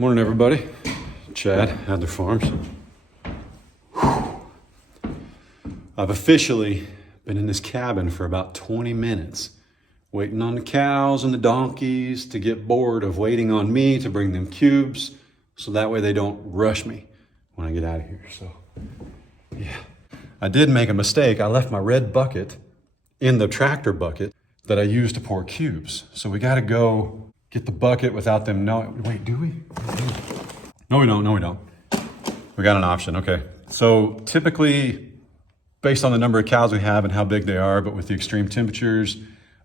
Morning, everybody. Chad, Adler Farms. I've officially been in this cabin for about 20 minutes, waiting on the cows and the donkeys to get bored of waiting on me to bring them cubes, so that way they don't rush me when I get out of here. So, yeah. I did make a mistake. I left my red bucket in the tractor bucket that I used to pour cubes. So we gotta go get the bucket without them knowing. Wait, do we? No, we don't. No, we don't. We got an option. Okay. So typically, based on the number of cows we have and how big they are, but with the extreme temperatures,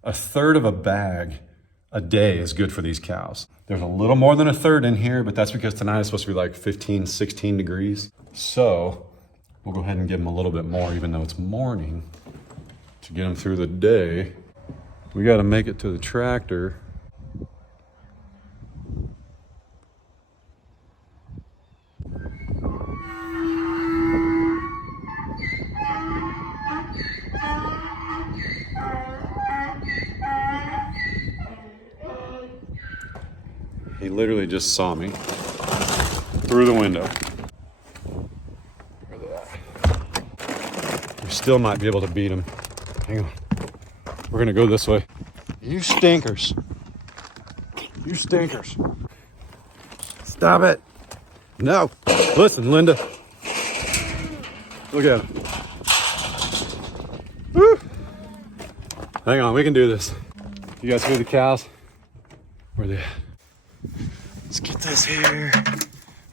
a third of a bag a day is good for these cows. There's a little more than a third in here, but that's because tonight is supposed to be like 15, 16 degrees. So we'll go ahead and give them a little bit more, even though it's morning, to get them through the day. We got to make it to the tractor. He literally just saw me through the window. Where they at? We still might be able to beat him. Hang on. We're gonna go this way. You stinkers. You stinkers. Stop it. No. Listen, Linda. Look at him. Woo. Hang on, we can do this. You guys hear the cows? Where are they at? Let's get this here.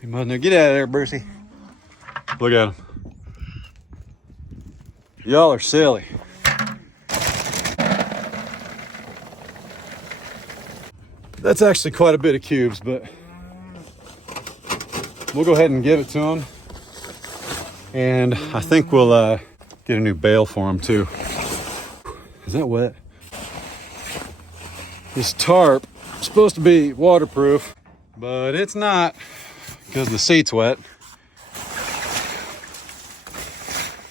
Get out of there, Brucey. Look at him. Y'all are silly. That's actually quite a bit of cubes, but we'll go ahead and give it to him. And I think we'll get a new bale for him too. Is that wet? This tarp is supposed to be waterproof, but it's not because the seat's wet,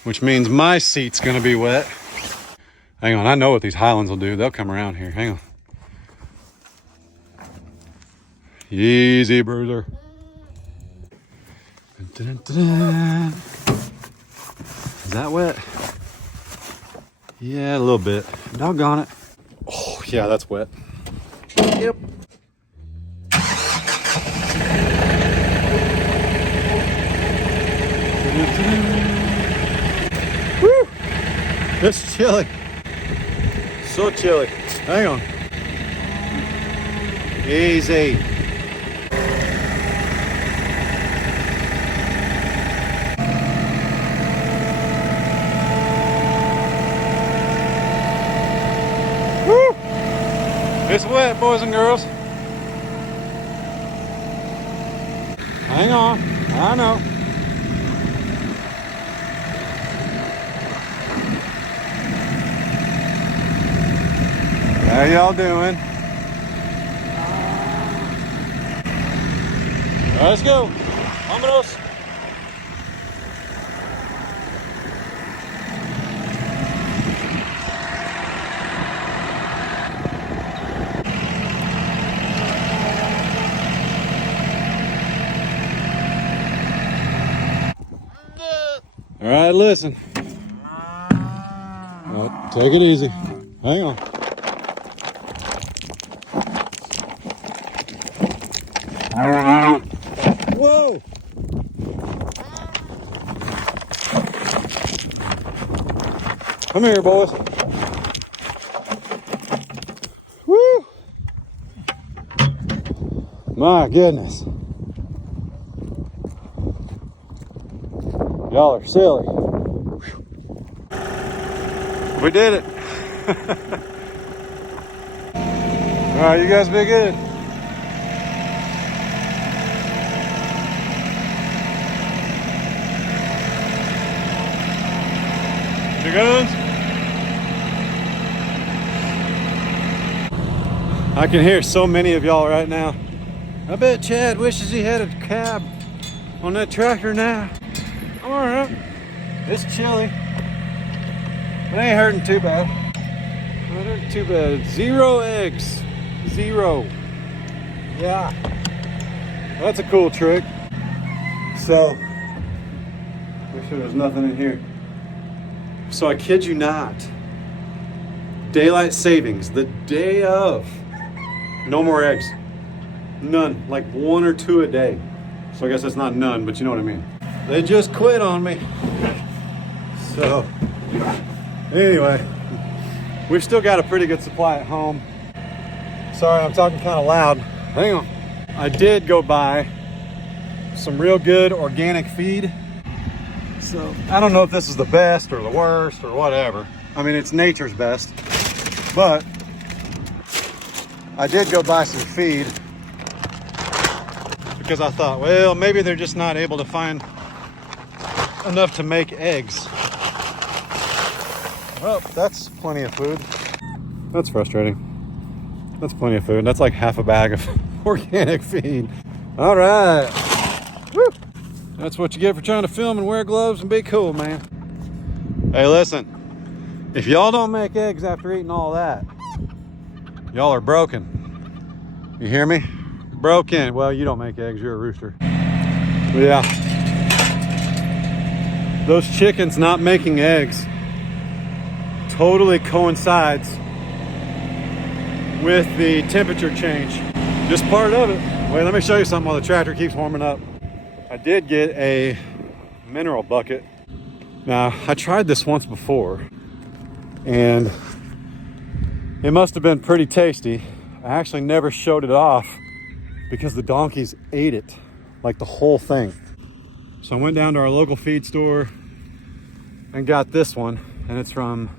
which means my seat's gonna be wet. Hang on, I know what these Highlands will do. They'll come around here. Hang on. Easy, bruiser. Dun, dun, dun. Is that wet? Yeah, a little bit. Doggone it. Oh, yeah, that's wet. Yep. Woo! It's chilly. So chilly. Hang on. Easy. Woo! It's wet, boys and girls. Hang on. I know. How y'all doing? All right, let's go. Vámonos. All right, listen. All right, take it easy. Hang on. Whoa! Come here, boys. Woo! My goodness. Y'all are silly. We did it. All right, you guys be good. Your guns? I can hear so many of y'all right now. I bet Chad wishes he had a cab on that tractor now. I'm all right. It's chilly. It ain't hurting too bad. Not hurting too bad. 0 eggs. 0. Yeah. That's a cool trick. So, make sure there's nothing in here. So I kid you not, daylight savings, the day of, no more eggs. None, like 1 or 2 a day. So I guess that's not none, but you know what I mean. They just quit on me. So, anyway, we've still got a pretty good supply at home. Sorry, I'm talking kind of loud. Hang on. I did go buy some real good organic feed. So I don't know if this is the best or the worst or whatever. I mean, it's nature's best, but I did go buy some feed because I thought, well, maybe they're just not able to find enough to make eggs. Well, that's plenty of food. That's frustrating. That's plenty of food. That's like half a bag of organic feed. All right. Woo. That's what you get for trying to film and wear gloves and be cool, man. Hey, listen. If y'all don't make eggs after eating all that, y'all are broken. You hear me? Broken. Well, you don't make eggs. You're a rooster. But yeah. Those chickens not making eggs totally coincides with the temperature change. Just part of it. Wait, let me show you something while the tractor keeps warming up. I did get a mineral bucket. Now, I tried this once before, and it must have been pretty tasty. I actually never showed it off because the donkeys ate it, like the whole thing. So I went down to our local feed store and got this one, and it's from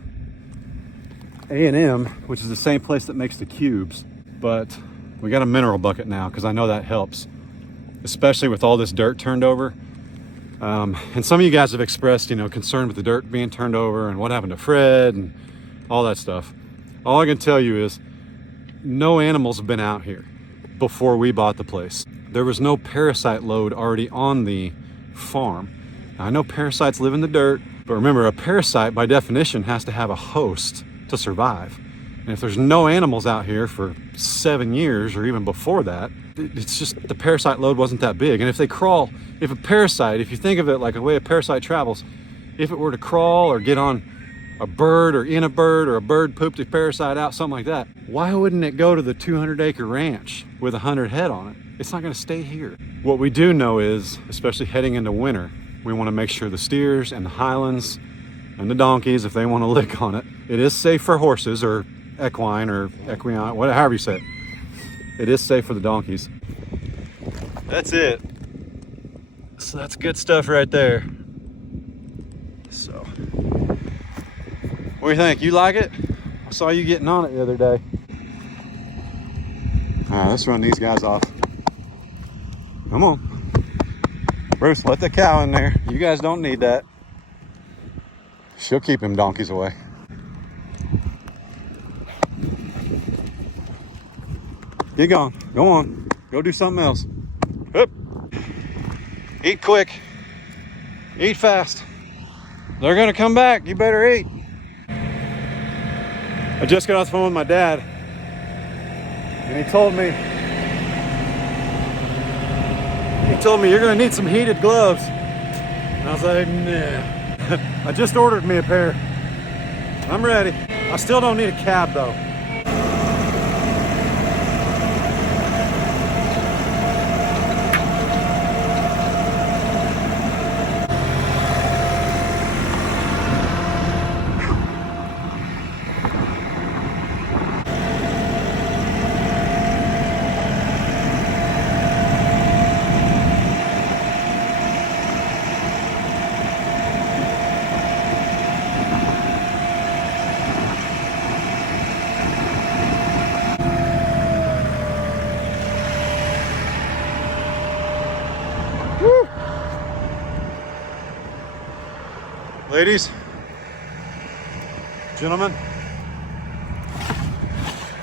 A&M, which is the same place that makes the cubes. But we got a mineral bucket now because I know that helps, especially with all this dirt turned over. And some of you guys have expressed, concern with the dirt being turned over and what happened to Fred and all that stuff. All I can tell you is no animals have been out here before we bought the place. There was no parasite load already on the farm. Now, I know parasites live in the dirt, but remember, a parasite by definition has to have a host to survive. And if there's no animals out here for 7 years or even before that, it's just the parasite load wasn't that big. And if they crawl, if you think of it like the way a parasite travels, if it were to crawl or get on a bird or in a bird, or a bird pooped a parasite out, something like that, why wouldn't it go to the 200-acre ranch with 100 head on it? It's not going to stay here. What we do know is, especially heading into winter, we want to make sure the steers and the highlands and the donkeys, if they want to lick on it, it is safe for horses or equine or equine, whatever, however you say it. It is safe for the donkeys. That's it. So that's good stuff right there. So, what do you think? You like it? I saw you getting on it the other day. All right, let's run these guys off. Come on. Bruce, let the cow in there. You guys don't need that. She'll keep them donkeys away. Get going. Go on. Go do something else. Hup. Eat quick. Eat fast. They're going to come back. You better eat. I just got off the phone with my dad, and he told me you're going to need some heated gloves. And I was like, nah. I just ordered me a pair. I'm ready. I still don't need a cab though. Ladies, gentlemen,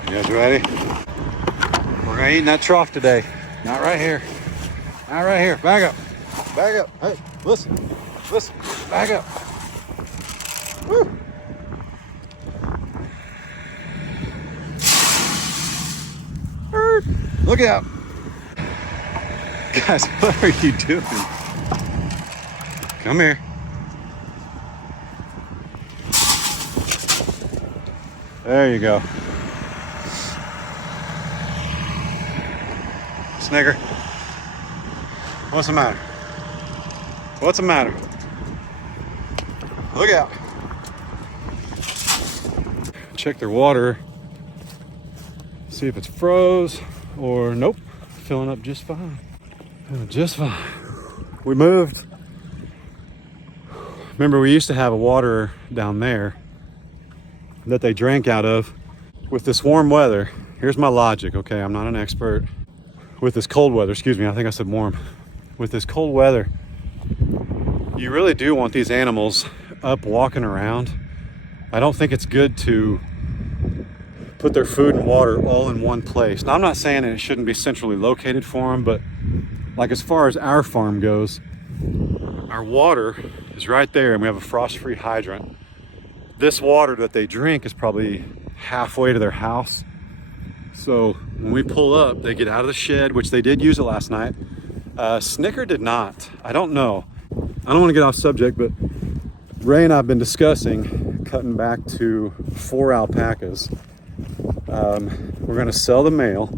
you guys ready? We're gonna eat in that trough today. Not right here. Not right here. Back up. Back up. Hey, listen. Listen. Back up. Woo. Look out. Guys, what are you doing? Come here. There you go. Snicker, what's the matter? What's the matter? Look out. Check their water. See if it's froze or nope. Filling up just fine. Just fine. We moved. Remember, we used to have a water down there that they drank out of. With this warm weather, here's my logic, okay? I'm not an expert. With this cold weather, excuse me, I think I said warm. With this cold weather, you really do want these animals up walking around. I don't think it's good to put their food and water all in one place. Now, I'm not saying that it shouldn't be centrally located for them, but like as far as our farm goes, our water is right there and we have a frost-free hydrant. This water that they drink is probably halfway to their house. So when we pull up, they get out of the shed, which they did use it last night. Snicker did not. I don't know. I don't want to get off subject, but Ray and I have been discussing cutting back to 4 alpacas. We're going to sell the male,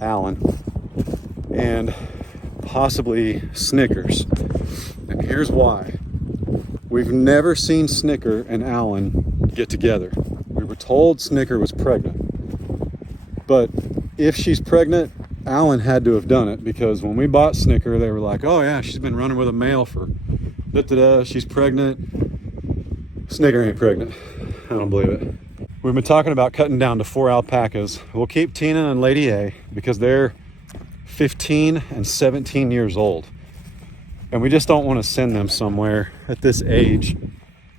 Alan, and possibly Snickers. And here's why. We've never seen Snicker and Alan get together. We were told Snicker was pregnant. But if she's pregnant, Alan had to have done it, because when we bought Snicker, they were like, oh yeah, she's been running with a male for da-da-da, she's pregnant. Snicker ain't pregnant. I don't believe it. We've been talking about cutting down to 4 alpacas. We'll keep Tina and Lady A because they're 15 and 17 years old. And we just don't want to send them somewhere at this age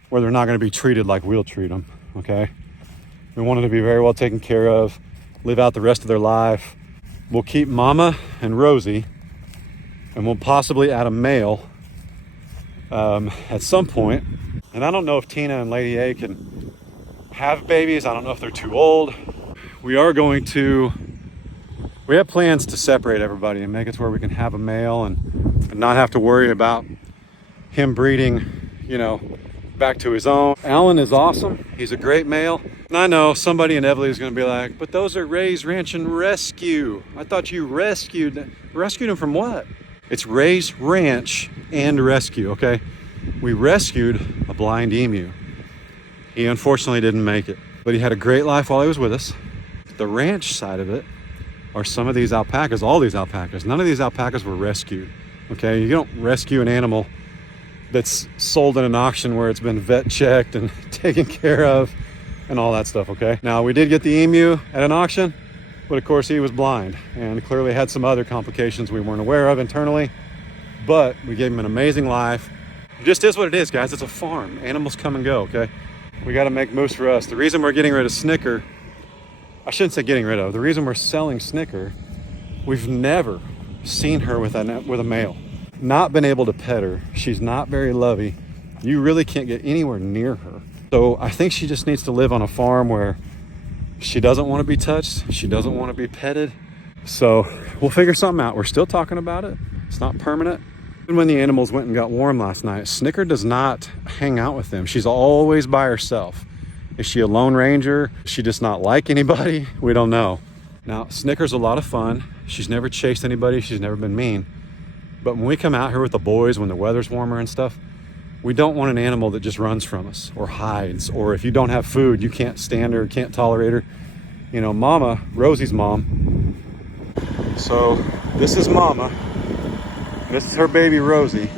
where they're not going to be treated like we'll treat them, okay? We want them to be very well taken care of, live out the rest of their life. We'll keep Mama and Rosie, and we'll possibly add a male at some point. And I don't know if Tina and Lady A can have babies. I don't know if they're too old. We have plans to separate everybody and make it to where we can have a male and not have to worry about him breeding, back to his own. Alan is awesome. He's a great male. And I know somebody inevitably is going to be like, but those are raise, ranch, and rescue. I thought you rescued them from what? It's raise, ranch, and rescue, okay? We rescued a blind emu. He unfortunately didn't make it, but he had a great life while he was with us. The ranch side of it are some of these alpacas, all these alpacas. None of these alpacas were rescued, okay? You don't rescue an animal that's sold in an auction where it's been vet checked and taken care of and all that stuff, okay? Now, we did get the emu at an auction, but of course he was blind and clearly had some other complications we weren't aware of internally, but we gave him an amazing life. It just is what it is, guys. It's a farm. Animals come and go, okay? We got to make moves for us. The reason we're getting rid of Snicker, I shouldn't say getting rid of, the reason we're selling Snicker, we've never seen her with a male. Not been able to pet her. She's not very lovey. You really can't get anywhere near her. So I think she just needs to live on a farm where she doesn't want to be touched. She doesn't want to be petted. So we'll figure something out. We're still talking about it. It's not permanent. And when the animals went and got warm last night, Snicker does not hang out with them. She's always by herself. Is she a lone ranger? Does she just not like anybody? We don't know. Now, Snicker's a lot of fun. She's never chased anybody. She's never been mean. But when we come out here with the boys, when the weather's warmer and stuff, we don't want an animal that just runs from us or hides, or if you don't have food, you can't stand her, can't tolerate her. Mama, Rosie's mom. So this is Mama. This is her baby, Rosie.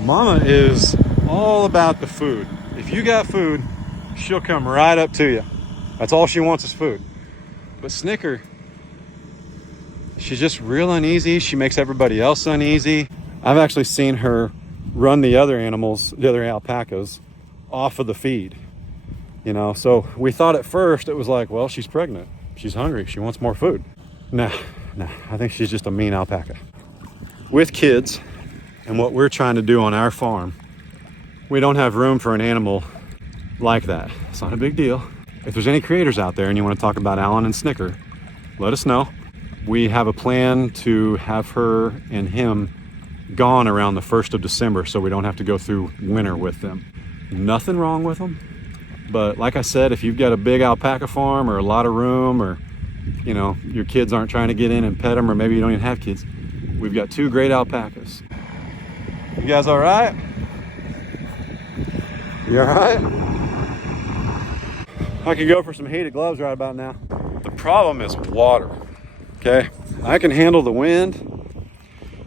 Mama is all about the food. If you got food, she'll come right up to you. That's all she wants is food. But Snicker, she's just real uneasy. She makes everybody else uneasy. I've actually seen her run the other animals, the other alpacas, off of the feed. So we thought at first it was like, well, she's pregnant. She's hungry. She wants more food. Nah, I think she's just a mean alpaca. With kids and what we're trying to do on our farm, we don't have room for an animal like that. It's not a big deal. If there's any creators out there and you want to talk about Alan and Snicker, let us know. We have a plan to have her and him gone around the 1st of December so we don't have to go through winter with them. Nothing wrong with them, but like I said, if you've got a big alpaca farm or a lot of room, or you know, your kids aren't trying to get in and pet them, or maybe you don't even have kids, we've got 2 great alpacas. You guys all right? You all right? I could go for some heated gloves right about now. The problem is water, okay? I can handle the wind.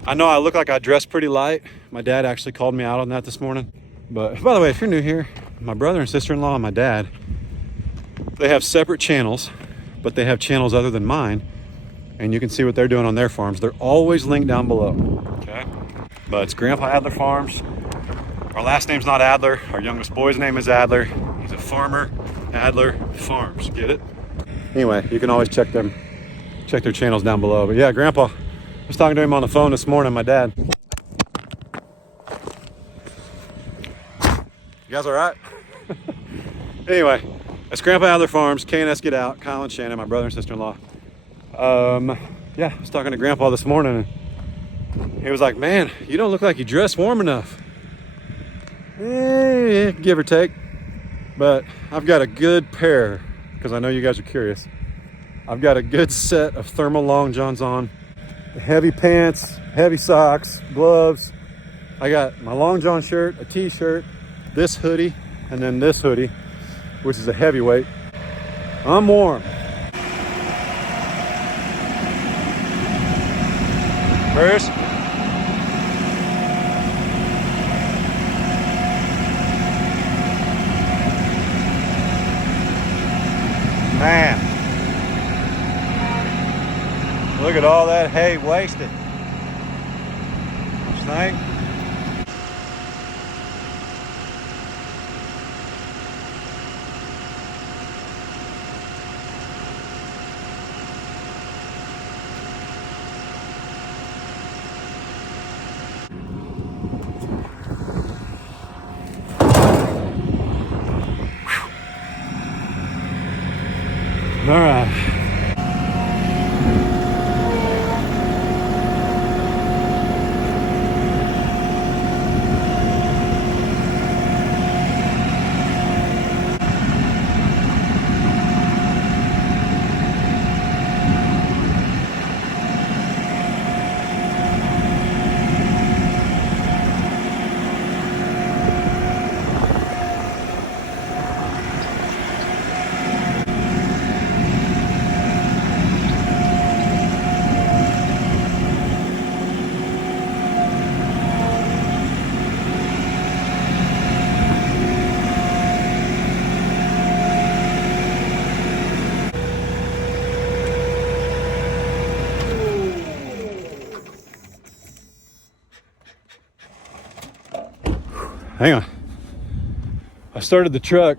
I know I look like I dress pretty light. My dad actually called me out on that this morning. But by the way, if you're new here, my brother and sister-in-law and my dad, they have separate channels, but they have channels other than mine. And you can see what they're doing on their farms. They're always linked down below, okay? But it's Grandpa Adler Farms. Our last name's not Adler. Our youngest boy's name is Adler. He's a farmer. Adler Farms, get it? Anyway, you can always check their channels down below. But yeah, Grandpa, I was talking to him on the phone this morning, my dad. You guys all right? Anyway, it's Grandpa Adler Farms, K&S Get Out, Kyle and Shannon, my brother and sister-in-law. Yeah, I was talking to Grandpa this morning, and he was like, man, you don't look like you dress warm enough. Give or take. But I've got a good pair, because I know you guys are curious. I've got a good set of thermal long johns on, heavy pants, heavy socks, gloves. I got my long john shirt, a t-shirt, this hoodie, and then this hoodie, which is a heavyweight. I'm warm. Bruce? Man, look at all that hay wasted. Snake. All right. Hang on. I started the truck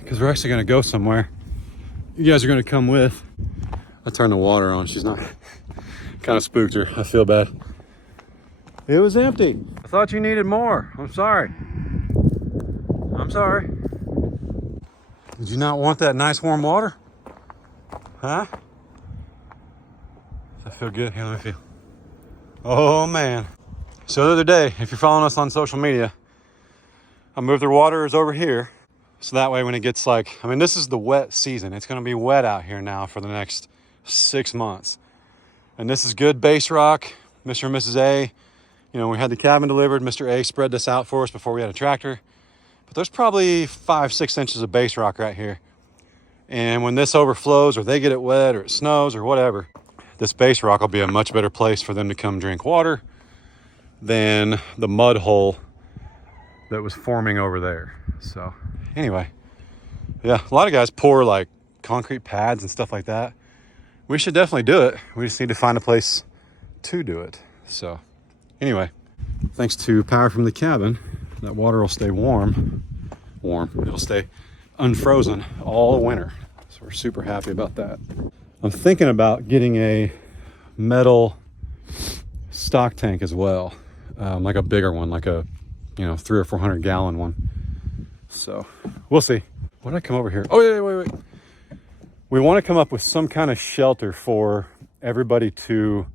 because we're actually going to go somewhere. You guys are going to come with. I turned the water on. She's not. Kind of spooked her. I feel bad. It was empty. I thought you needed more. I'm sorry. I'm sorry. Did you not want that nice warm water? Huh? Does that feel good? Here, let me feel. Oh, man. So the other day, if you're following us on social media, I moved their waters over here. So that way when it gets like, I mean, this is the wet season. It's going to be wet out here now for the next 6 months. And this is good base rock. Mr. and Mrs. A, you know, we had the cabin delivered. Mr. A spread this out for us before we had a tractor. But there's probably 5-6 inches of base rock right here. And when this overflows or they get it wet or it snows or whatever, this base rock will be a much better place for them to come drink water than the mud hole that was forming over there. So anyway, yeah, a lot of guys pour like concrete pads and stuff like that. We should definitely do it. We just need to find a place to do it. So anyway, thanks to power from the cabin, that water will stay warm. It'll stay unfrozen all winter. So we're super happy about that. I'm thinking about getting a metal stock tank as well. Like a bigger one, like a, 300 or 400 gallon one. So we'll see. What did I come over here? Oh, yeah, wait. We want to come up with some kind of shelter for everybody to,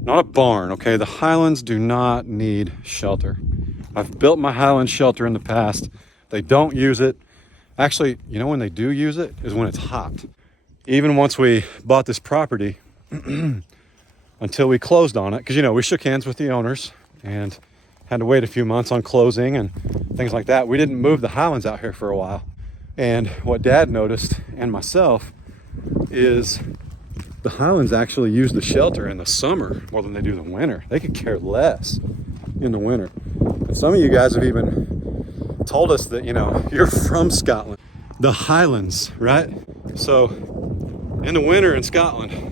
not a barn, okay? The Highlands do not need shelter. I've built my Highland shelter in the past. They don't use it. Actually, you know when they do use it is when it's hot. Even once we bought this property, until we closed on it, because, you know, we shook hands with the owners and had to wait a few months on closing and things like that. We didn't move the Highlands out here for a while. And what Dad noticed, and myself, is the Highlands actually use the shelter in the summer more than they do the winter. They could care less in the winter. And some of you guys have even told us that, you know, you're from Scotland. The Highlands, right? So in the winter in Scotland,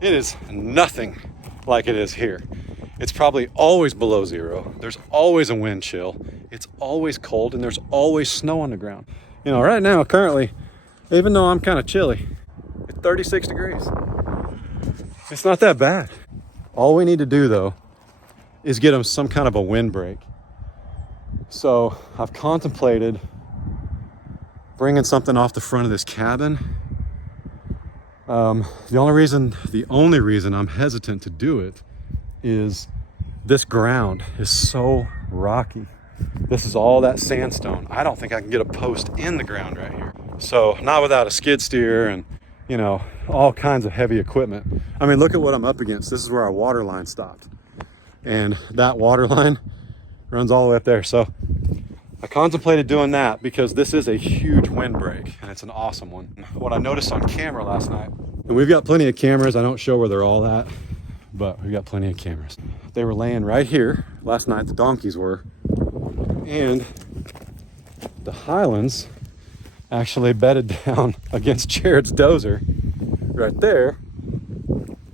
it is nothing like it is here. It's probably always below zero. There's always a wind chill. It's always cold, and there's always snow on the ground. You know, right now, currently, even though I'm kind of chilly, it's 36 degrees. It's not that bad. All we need to do, though, is get them some kind of a windbreak. So I've contemplated bringing something off the front of this cabin. The only reason I'm hesitant to do it is this ground is so rocky. This is all that sandstone. I don't think I can get a post in the ground right here. So not without a skid steer and, you know, all kinds of heavy equipment. I mean, look at what I'm up against. This is where our water line stopped. And that water line runs all the way up there. So I contemplated doing that because this is a huge windbreak and it's an awesome one. What I noticed on camera last night, and we've got plenty of cameras. I don't show where they're all at, but we've got plenty of cameras. They were laying right here last night, the donkeys were, and the Highlands actually bedded down against Jared's dozer right there.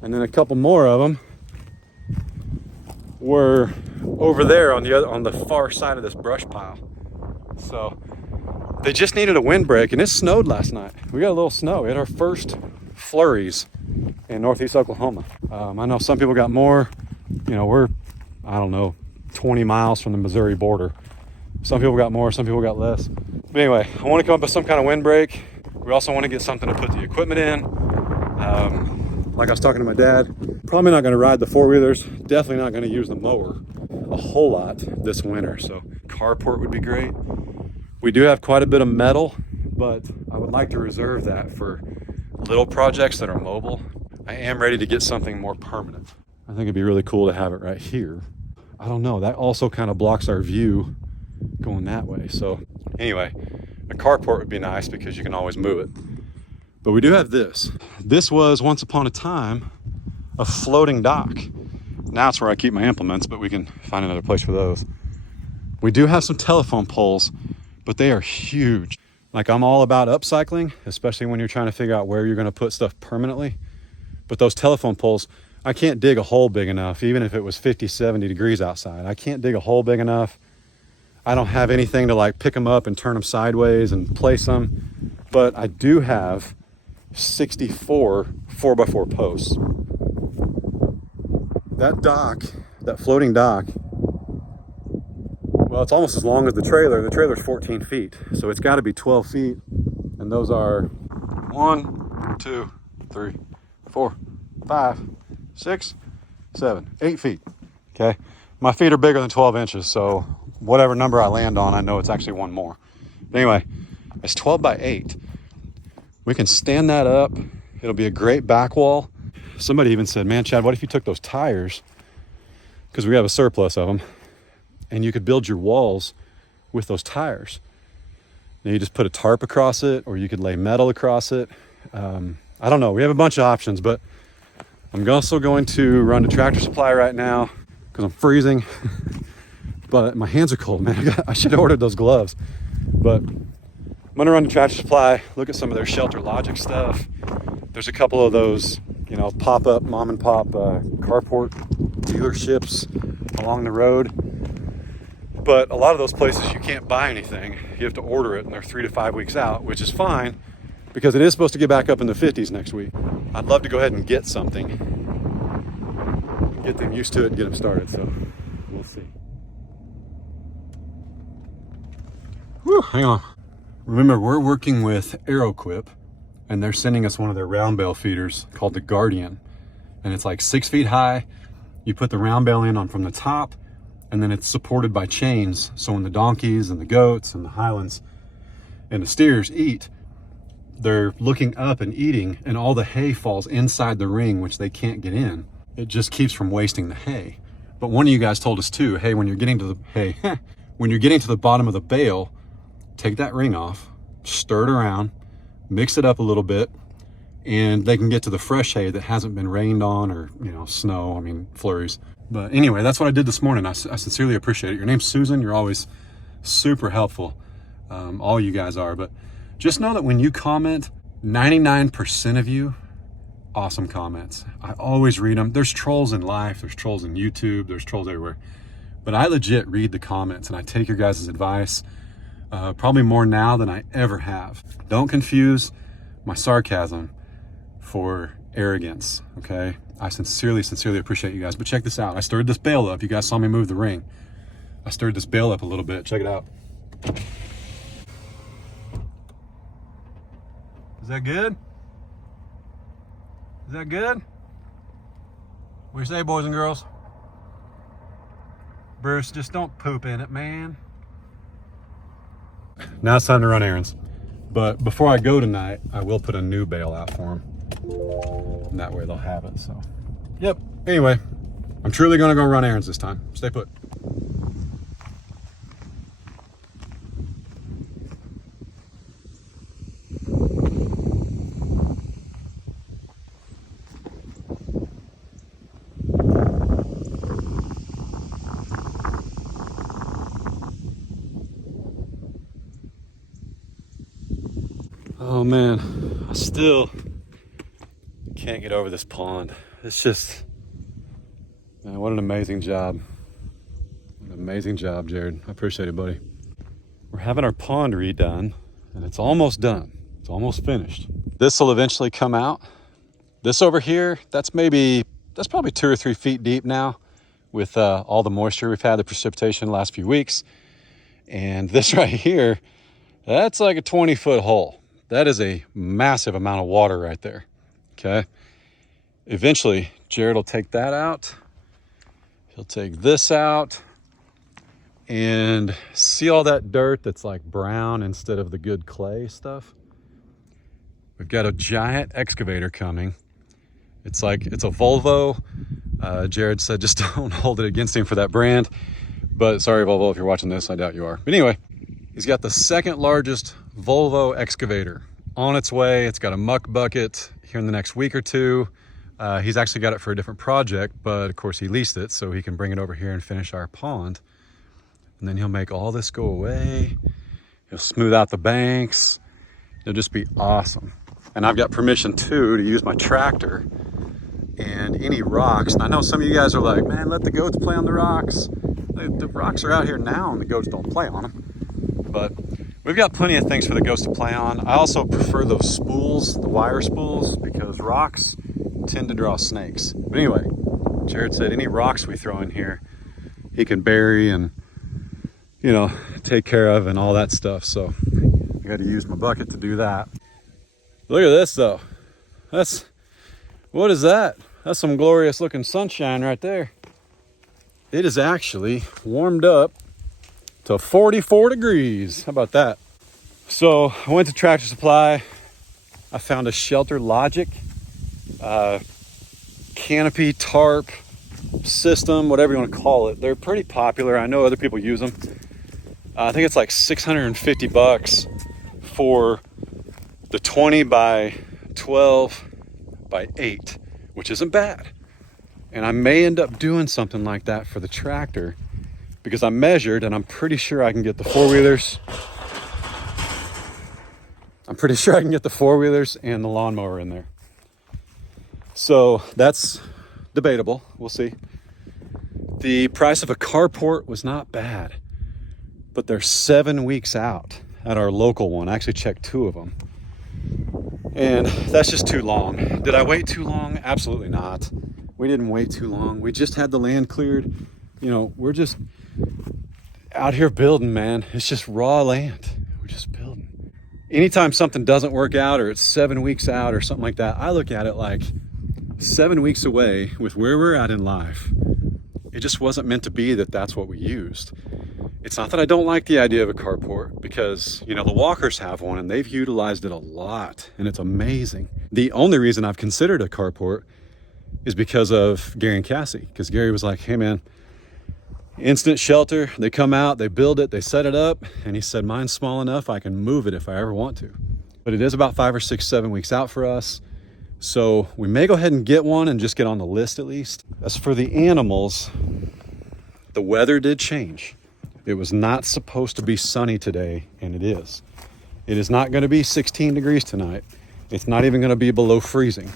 And then a couple more of them were over there on the far side of this brush pile. So they just needed a windbreak, and it snowed last night. We got a little snow. We had our first flurries in northeast Oklahoma. I know some people got more. You know, we're, I don't know, 20 miles from the Missouri border. Some people got more, some people got less. But anyway, I want to come up with some kind of windbreak. We also want to get something to put the equipment in. Like I was talking to my dad, probably not going to ride the four-wheelers. Definitely not going to use the mower a whole lot this winter. So carport would be great. We do have quite a bit of metal, but I would like to reserve that for little projects that are mobile. I am ready to get something more permanent. I think it'd be really cool to have it right here. I don't know, that also kind of blocks our view going that way. So anyway, a carport would be nice because you can always move it. But we do have this. This was once upon a time a floating dock. Now it's where I keep my implements, but we can find another place for those. We do have some telephone poles, but they are huge. Like, I'm all about upcycling, especially when you're trying to figure out where you're going to put stuff permanently. But those telephone poles, I can't dig a hole big enough, even if it was 50, 70 degrees outside. I can't dig a hole big enough. I don't have anything to like pick them up and turn them sideways and place them. But I do have 64 4x4 posts. That dock, that floating dock, well, it's almost as long as the trailer. The trailer's 14 feet, so it's got to be 12 feet. And those are 1, 2, 3, 4, 5, 6, 7, 8 feet. Okay, my feet are bigger than 12 inches, so whatever number I land on, I know it's actually one more. But anyway, it's 12 by 8. We can stand that up. It'll be a great back wall. Somebody even said, man, Chad, what if you took those tires, because we have a surplus of them, and you could build your walls with those tires. Now you just put a tarp across it, or you could lay metal across it. I don't know. We have a bunch of options, but I'm also going to run to Tractor Supply right now because I'm freezing. But my hands are cold, man. I should have ordered those gloves. But I'm gonna run to Tractor Supply, look at some of their Shelter Logic stuff. There's a couple of those, you know, pop-up mom and pop carport dealerships along the road. But a lot of those places, you can't buy anything. You have to order it, and they're 3 to 5 weeks out, which is fine because it is supposed to get back up in the 50s next week. I'd love to go ahead and get something, get them used to it and get them started, so we'll see. Whew, hang on. Remember, we're working with Aeroquip, and they're sending us one of their round bale feeders called the Guardian. and it's like 6 feet high. You put the round bale in on from the top, and then it's supported by chains. So when the donkeys and the goats and the highlands and the steers eat, they're looking up and eating, and all the hay falls inside the ring, which they can't get in. It just keeps from wasting the hay. But one of you guys told us too, hey, when you're getting to the bottom of the bale, take that ring off, stir it around, mix it up a little bit, and they can get to the fresh hay that hasn't been rained on, or, you know, snow, I mean, flurries. But anyway, that's what I did this morning. I sincerely appreciate it. Your name's Susan. You're always super helpful. All you guys are. But just know that when you comment, 99% of you, awesome comments. I always read them. There's trolls in life. There's trolls in YouTube. There's trolls everywhere. But I legit read the comments, and I take your guys' advice, probably more now than I ever have. Don't confuse my sarcasm for arrogance, okay? I sincerely appreciate you guys. But check this out. I stirred this bale up. You guys saw me move the ring. I stirred this bale up a little bit. Check it out. Is that good? Is that good? What do you say, boys and girls? Bruce, just don't poop in it, man. Now it's time to run errands. But before I go tonight, I will put a new bale out for them. And that way they'll have it, so. Yep, anyway, I'm truly gonna go run errands this time. Stay put. Oh man, I still can't get over this pond. It's just, man, what an amazing job. An amazing job, Jared. I appreciate it, buddy. We're having our pond redone, and it's almost done. It's almost finished. This will eventually come out. This over here, that's probably 2 or 3 feet deep now with all the moisture we've had, the precipitation the last few weeks. And this right here, that's like a 20-foot hole. That is a massive amount of water right there, okay? Eventually, Jared will take that out. He'll take this out. And see all that dirt that's like brown instead of the good clay stuff? We've got a giant excavator coming. It's a Volvo. Jared said just don't hold it against him for that brand. But sorry, Volvo, if you're watching this, I doubt you are. But anyway, he's got the second largest Volvo excavator on its way. It's got a muck bucket here in the next week or two. He's actually got it for a different project, but of course he leased it so he can bring it over here and finish our pond. And then he'll make all this go away. He'll smooth out the banks. It'll just be awesome. And I've got permission too to use my tractor and any rocks. And I know some of you guys are like, man, let the goats play on the rocks. The rocks are out here now and the goats don't play on them. But we've got plenty of things for the goats to play on. I also prefer those spools, the wire spools, because rocks tend to draw snakes. But anyway, Jared said any rocks we throw in here, he can bury and, you know, take care of and all that stuff. So I got to use my bucket to do that. Look at this though. What is that? That's some glorious looking sunshine right there. It is actually warmed up to 44 degrees. How about that? So I went to Tractor Supply. I found a Shelter Logic canopy tarp system, whatever you want to call it. They're pretty popular. I know other people use them. I think it's like $650 for the 20 by 12 by 8, which isn't bad. And I may end up doing something like that for the tractor because I measured and I'm pretty sure I can get the four-wheelers. I'm pretty sure I can get the four-wheelers and the lawnmower in there. So that's debatable. We'll see. The price of a carport was not bad, but they're 7 weeks out at our local one. I actually checked 2 of them. And that's just too long. Did I wait too long? Absolutely not. We didn't wait too long. We just had the land cleared. You know, we're just out here building, man. It's just raw land. We're just building. Anytime something doesn't work out or it's 7 weeks out or something like that, I look at it like 7 weeks away with where we're at in life. It just wasn't meant to be that that's what we used. It's not that I don't like the idea of a carport, because, you know, the Walkers have one and they've utilized it a lot and it's amazing. The only reason I've considered a carport is because of Gary and Cassie, because Gary was like, hey man, instant shelter. They come out, they build it, they set it up, and he said, mine's small enough I can move it if I ever want to. But it is about 5 or 6, 7 weeks out for us. So we may go ahead and get one and just get on the list at least. As for the animals, the weather did change. It was not supposed to be sunny today, and it is. It is not going to be 16 degrees tonight. It's not even going to be below freezing.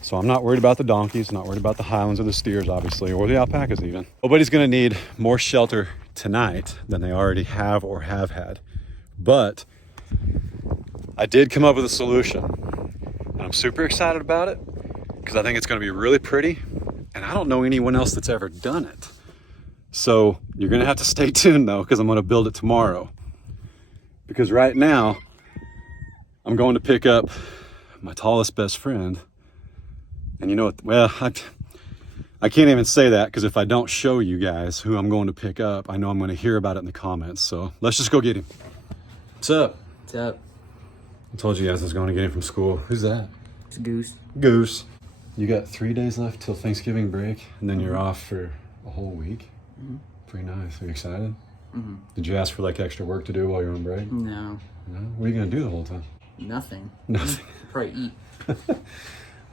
So I'm not worried about the donkeys, not worried about the Highlands or the steers, obviously, or the alpacas even. Nobody's going to need more shelter tonight than they already have or have had. But I did come up with a solution, and I'm super excited about it because I think it's going to be really pretty, and I don't know anyone else that's ever done it. So you're going to have to stay tuned though, because I'm going to build it tomorrow. Because right now I'm going to pick up my tallest best friend. And you know what? Well, I can't even say that, because if I don't show you guys who I'm going to pick up, I know I'm going to hear about it in the comments. So let's just go get him. What's up? What's up? I told you guys I was going to get him from school. Who's that? It's Goose. Goose. You got 3 days left till Thanksgiving break, and then you're off for a whole week. Mm-hmm. Pretty nice. Are you excited? Mm-hmm. Did you ask for like extra work to do while you're on break? No. No? What are you going to do the whole time? Nothing. Nothing. Probably eat.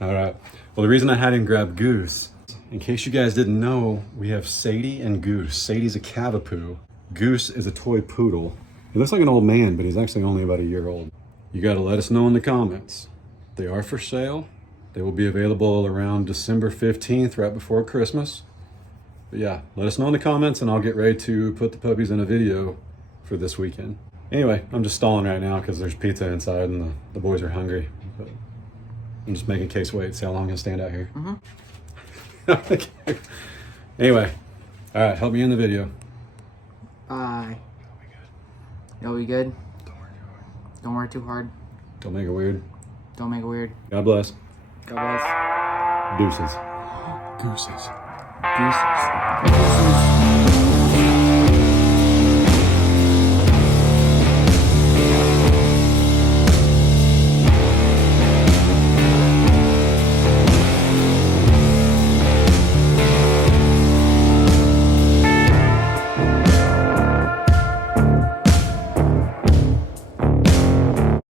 All right. Well, the reason I had him grab Goose, in case you guys didn't know, we have Sadie and Goose. Sadie's a Cavapoo. Goose is a toy poodle. He looks like an old man, but he's actually only about a year old. You got to let us know in the comments. They are for sale. They will be available around December 15th, right before Christmas. But yeah, let us know in the comments and I'll get ready to put the puppies in a video for this weekend. Anyway, I'm just stalling right now because there's pizza inside and the boys are hungry. But I'm just making Case wait, see how long I stand out here. Mm-hmm. Anyway, all right, help me in the video. Bye. You'll be good. Don't work too hard. Don't make it weird. Don't make it weird. God bless. God bless. Deuces. Gooses. Gooses.